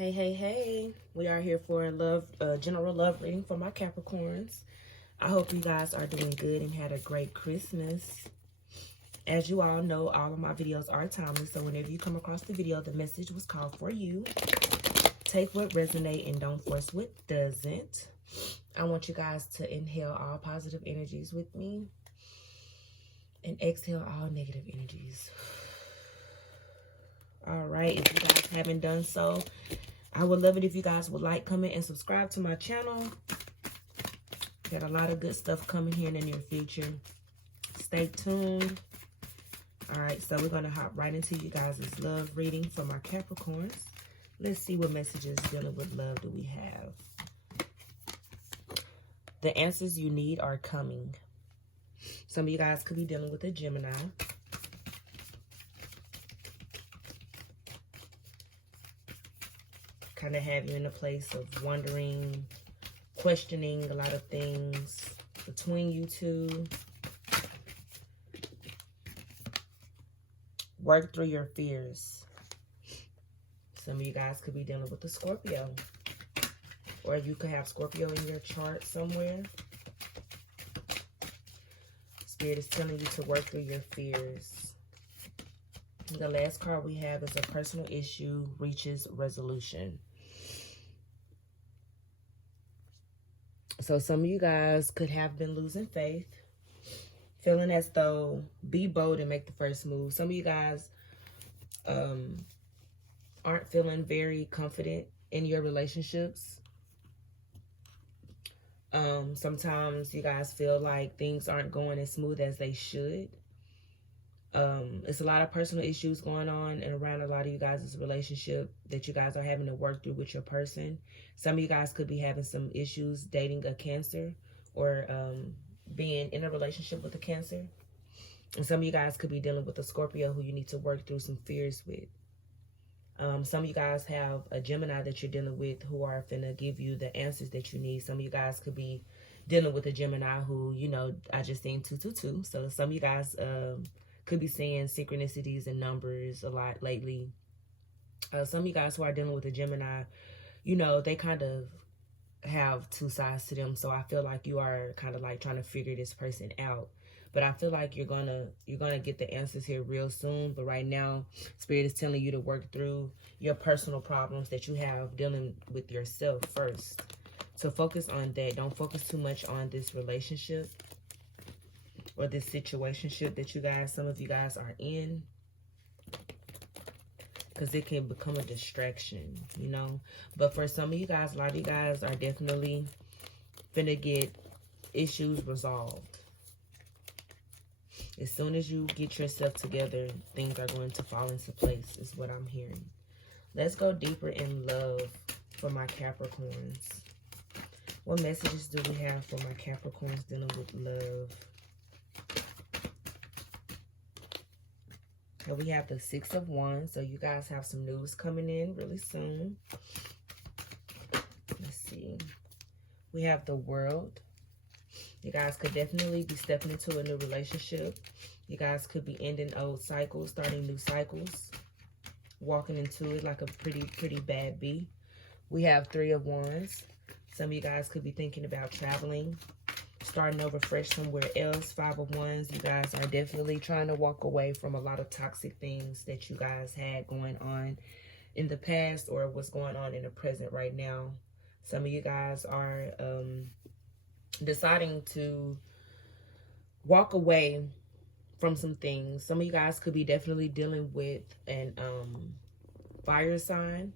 Hey. We are here for a general love reading for my Capricorns. I hope you guys are doing good and had a great Christmas. As you all know, all of my videos are timeless, so whenever you come across the video, the message was called for you. Take what resonates and don't force what doesn't. I want you guys to inhale all positive energies with me and exhale all negative energies. All right, if you guys haven't done so, I would love it if you guys would like, comment, and subscribe to my channel. Got a lot of good stuff coming here in the near future. Stay tuned. All right, so we're going to hop right into you guys' love reading for my Capricorns. Let's see what messages dealing with love do we have. The answers you need are coming. Some of you guys could be dealing with a Gemini. Kind of have you in a place of wondering, questioning a lot of things between you two. Work through your fears. Some of you guys could be dealing with a Scorpio. Or you could have Scorpio in your chart somewhere. Spirit is telling you to work through your fears. The last card we have is a personal issue reaches resolution. So some of you guys could have been losing faith, feeling as though be bold and make the first move. Some of you guys aren't feeling very confident in your relationships. Sometimes you guys feel like things aren't going as smooth as they should. It's a lot of personal issues going on and around a lot of you guys' relationship that you guys are having to work through with your person. Some of you guys could be having some issues dating a Cancer or being in a relationship with a Cancer. And some of you guys could be dealing with a Scorpio who you need to work through some fears with. Some of you guys have a Gemini that you're dealing with who are finna give you the answers that you need. Some of you guys could be dealing with a Gemini who, you know, I just seen 222. So some of you guys could be seeing synchronicities and numbers a lot lately. Some of you guys who are dealing with a Gemini, you know, they kind of have two sides to them. So I feel like you are kind of like trying to figure this person out. But I feel like you're gonna get the answers here real soon. But right now, Spirit is telling you to work through your personal problems that you have dealing with yourself first. So focus on that. Don't focus too much on this relationship or this situationship that you guys, some of you guys are in. Because it can become a distraction, you know. But for some of you guys, a lot of you guys are definitely finna get issues resolved. As soon as you get yourself together, things are going to fall into place, is what I'm hearing. Let's go deeper in love for my Capricorns. What messages do we have for my Capricorns dealing with love? And we have the 6 of Wands, so you guys have some news coming in really soon. Let's see. We have the World. You guys could definitely be stepping into a new relationship. You guys could be ending old cycles, starting new cycles, walking into it like a pretty bad bee. We have 3 of Wands. Some of you guys could be thinking about traveling, starting over fresh somewhere else. 5 of Wands, you guys are definitely trying to walk away from a lot of toxic things that you guys had going on in the past or what's going on in the present right now. Some of you guys are deciding to walk away from some things. Some of you guys could be definitely dealing with an fire sign.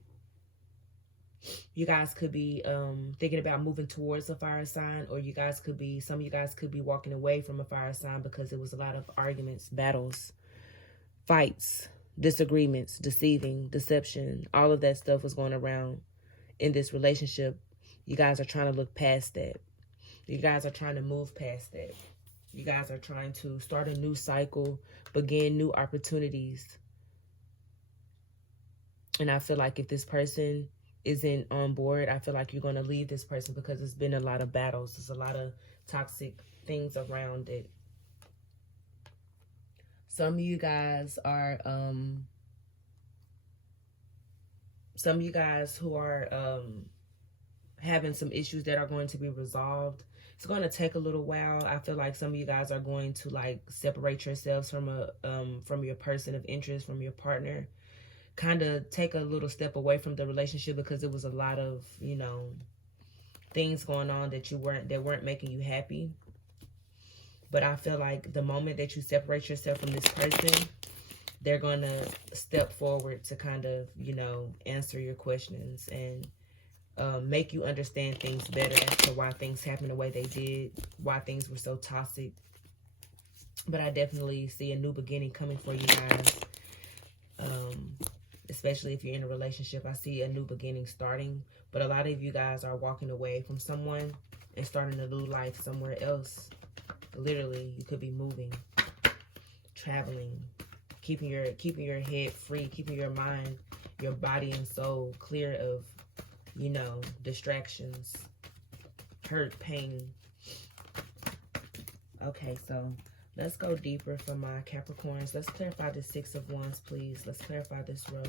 You guys could be thinking about moving towards a fire sign, or some of you guys could be walking away from a fire sign because it was a lot of arguments, battles, fights, disagreements, deception. All of that stuff was going around in this relationship. You guys are trying to look past that. You guys are trying to move past that. You guys are trying to start a new cycle, begin new opportunities. And I feel like if this person isn't on board, I feel like you're going to leave this person because it's been a lot of battles. There's a lot of toxic things around it. Some of you guys are some of you guys who are having some issues that are going to be resolved. It's going to take a little while. I feel like some of you guys are going to like separate yourselves from your person of interest, from your partner. Kind of take a little step away from the relationship because it was a lot of, you know, things going on that weren't making you happy. But I feel like the moment that you separate yourself from this person, they're going to step forward to kind of, you know, answer your questions and make you understand things better as to why things happened the way they did, why things were so toxic. But I definitely see a new beginning coming for you guys. Especially if you're in a relationship, I see a new beginning starting. But a lot of you guys are walking away from someone and starting a new life somewhere else. Literally, you could be moving, traveling, keeping your head free, keeping your mind, your body and soul clear of, you know, distractions, hurt, pain. Okay, so let's go deeper for my Capricorns. Let's clarify the Six of Wands, please. Let's clarify this row.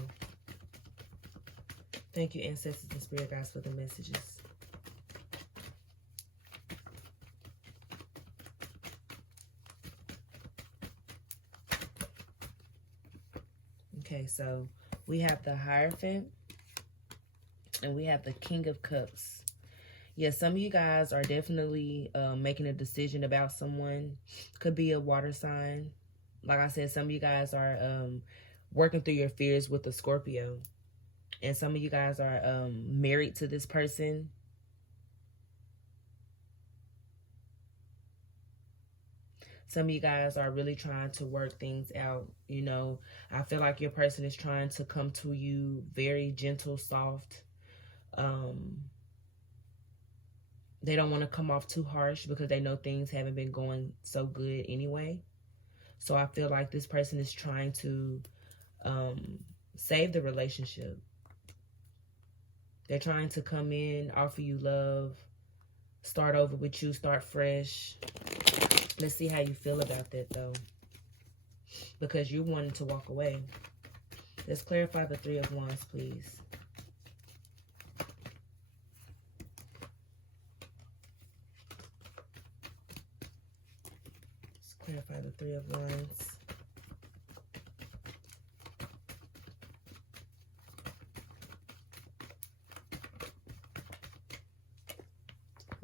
Thank you, ancestors and spirit guides, for the messages. Okay, so we have the Hierophant and we have the King of Cups. Yeah, some of you guys are definitely making a decision about someone. Could be a water sign. Like I said, some of you guys are working through your fears with a Scorpio. And some of you guys are married to this person. Some of you guys are really trying to work things out. You know, I feel like your person is trying to come to you very gentle, soft. They don't want to come off too harsh because they know things haven't been going so good anyway. So I feel like this person is trying to save the relationship. They're trying to come in, offer you love, start over with you, start fresh. Let's see how you feel about that, though. Because you wanted to walk away. Let's clarify the Three of Wands, please. Let's clarify the Three of Wands.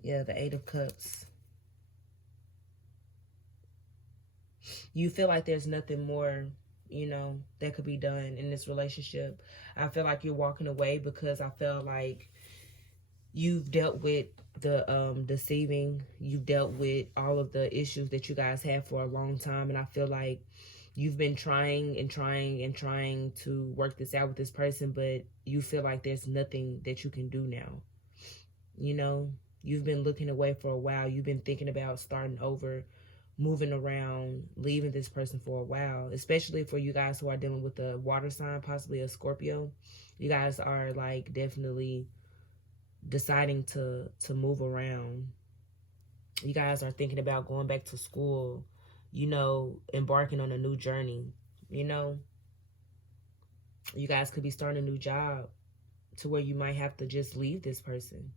Yeah, the Eight of Cups. You feel like there's nothing more, you know, that could be done in this relationship. I feel like you're walking away because I feel like you've dealt with the deceiving. You've dealt with all of the issues that you guys have for a long time. And I feel like you've been trying and trying and trying to work this out with this person, but you feel like there's nothing that you can do now. You know, you've been looking away for a while. You've been thinking about starting over, moving around, leaving this person for a while, especially for you guys who are dealing with a water sign, possibly a Scorpio. You guys are like definitely deciding to move around. You guys are thinking about going back to school, you know, embarking on a new journey. You know, you guys could be starting a new job to where you might have to just leave this person.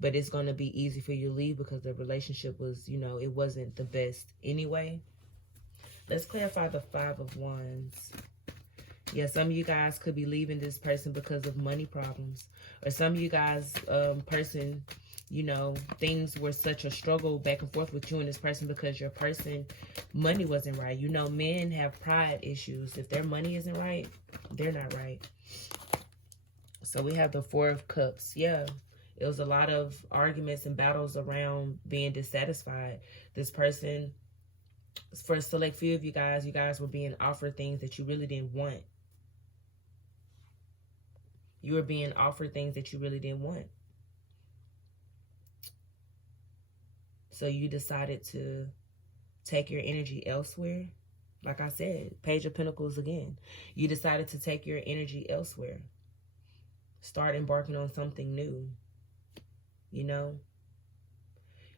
But it's going to be easy for you to leave because the relationship was, you know, it wasn't the best anyway. Let's clarify the Five of Wands. Yeah, some of you guys could be leaving this person because of money problems. Or some of you guys, person, you know, things were such a struggle back and forth with you and this person because your person, money wasn't right. You know, men have pride issues. If their money isn't right, they're not right. So we have the Four of Cups. Yeah. It was a lot of arguments and battles around being dissatisfied. This person, for a select few of you guys were being offered things that you really didn't want. You were being offered things that you really didn't want. So you decided to take your energy elsewhere. Like I said, Page of Pentacles again. You decided to take your energy elsewhere. Start embarking on something new. You know,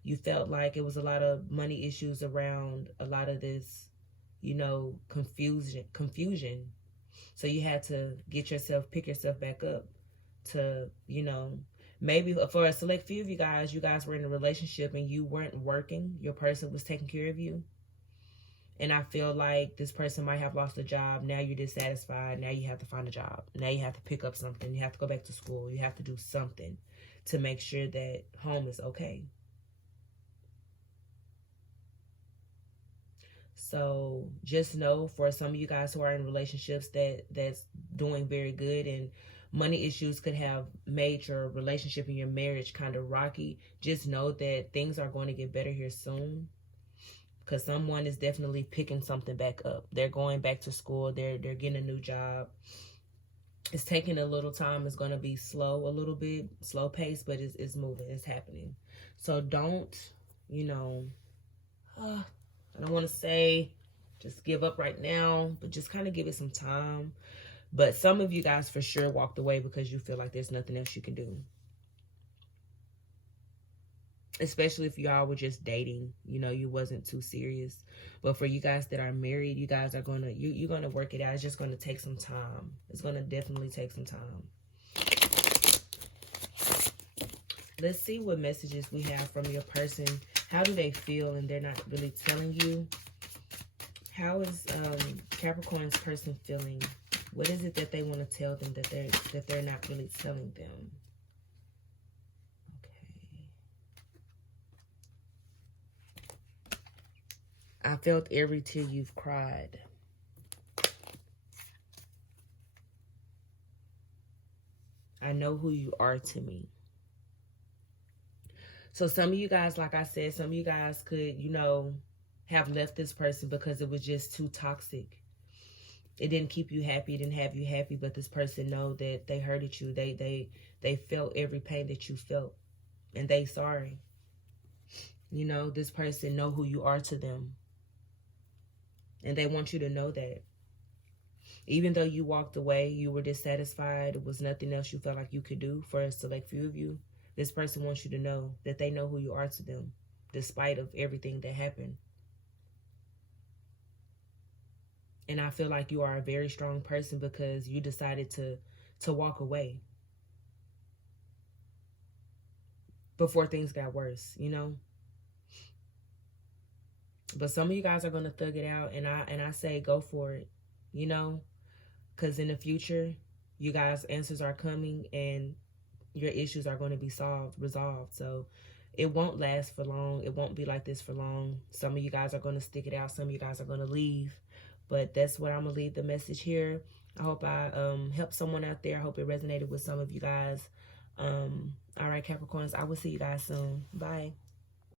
you felt like it was a lot of money issues around a lot of this, you know, confusion. So you had to pick yourself back up to, maybe for a select few of you guys were in a relationship and you weren't working. Your person was taking care of you. And I feel like this person might have lost a job. Now you're dissatisfied. Now you have to find a job. Now you have to pick up something. You have to go back to school. You have to do something to make sure that home is okay. So just know, for some of you guys who are in relationships that's doing very good, and money issues could have made your relationship and your marriage kind of rocky, just know that things are going to get better here soon. Because someone is definitely picking something back up. They're going back to school. They're getting a new job. It's taking a little time. It's going to be slow, a little bit, slow pace, but it's moving. It's happening. So don't, I don't want to say just give up right now, but just kind of give it some time. But some of you guys for sure walked away because you feel like there's nothing else you can do. Especially if y'all were just dating, you wasn't too serious. But for you guys that are married, you guys are gonna you're gonna work it out. It's just gonna take some time. It's gonna definitely take some time. Let's see what messages we have from your person. How do they feel and they're not really telling you? How is Capricorn's person feeling? What is it that they want to tell them that they're not really telling them? I felt every tear you've cried. I know who you are to me. So some of you guys, like I said, some of you guys could, have left this person because it was just too toxic. It didn't keep you happy. It didn't have you happy. But this person know that they hurted you. They felt every pain that you felt. And they sorry. This person know who you are to them. And they want you to know that. Even though you walked away, you were dissatisfied, there was nothing else you felt like you could do for a select few of you, this person wants you to know that they know who you are to them, despite of everything that happened. And I feel like you are a very strong person because you decided to walk away before things got worse, But some of you guys are going to thug it out, and I say go for it, because in the future, you guys' answers are coming, and your issues are going to be resolved. So it won't last for long. It won't be like this for long. Some of you guys are going to stick it out. Some of you guys are going to leave. But that's what I'm going to leave the message here. I hope I helped someone out there. I hope it resonated with some of you guys. All right, Capricorns, I will see you guys soon. Bye.